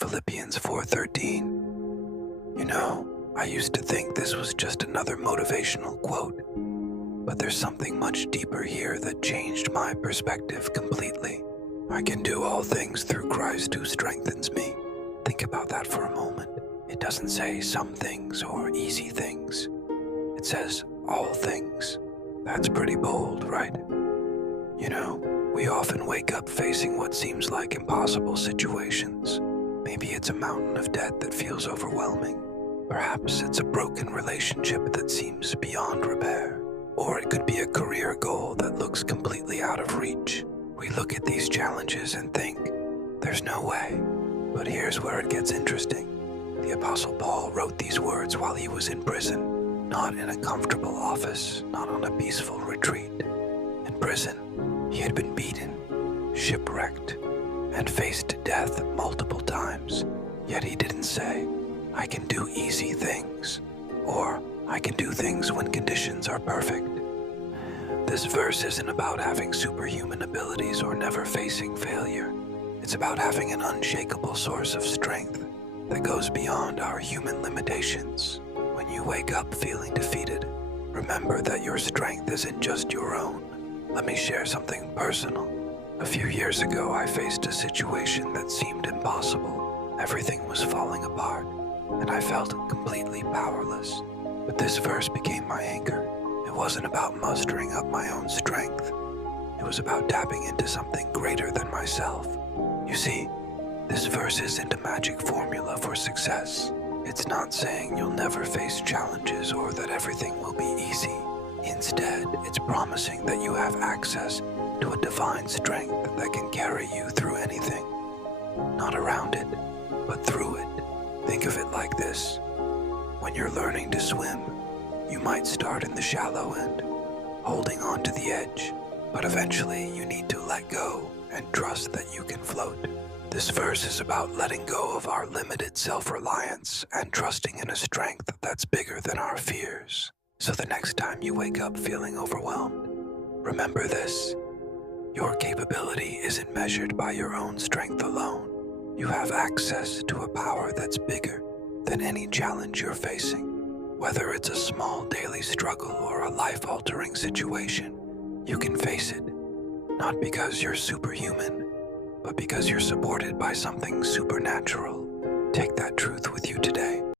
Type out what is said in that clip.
Philippians 4:13. I used to think this was just another motivational quote, but there's something much deeper here that changed my perspective completely. I can do all things through Christ who strengthens me. Think about that for a moment. It doesn't say some things or easy things. It says all things. That's pretty bold, right? We often wake up facing what seems like impossible situations. Maybe it's a mountain of debt that feels overwhelming. Perhaps it's a broken relationship that seems beyond repair. Or it could be a career goal that looks completely out of reach. We look at these challenges and think, there's no way. But here's where it gets interesting. The Apostle Paul wrote these words while he was in prison, not in a comfortable office, not on a peaceful retreat. In prison, he had been beaten, shipwrecked, and faced death multiple times. Yet he didn't say, I can do easy things, or I can do things when conditions are perfect. This verse isn't about having superhuman abilities or never facing failure. It's about having an unshakable source of strength that goes beyond our human limitations. When you wake up feeling defeated, remember that your strength isn't just your own. Let me share something personal. A few years ago, I faced a situation that seemed impossible. Everything was falling apart, and I felt completely powerless. But this verse became my anchor. It wasn't about mustering up my own strength. It was about tapping into something greater than myself. You see, this verse isn't a magic formula for success. It's not saying you'll never face challenges or that everything will be easy. Instead, it's promising that you have access to a divine strength that can carry you through anything. Not around it, but through it. Think of it like this. When you're learning to swim, you might start in the shallow end, holding on to the edge, but eventually you need to let go and trust that you can float. This verse is about letting go of our limited self-reliance and trusting in a strength that's bigger than our fears. So the next time you wake up feeling overwhelmed, remember this. Your capability isn't measured by your own strength alone. You have access to a power that's bigger than any challenge you're facing. Whether it's a small daily struggle or a life-altering situation, you can face it, not because you're superhuman, but because you're supported by something supernatural. Take that truth with you today.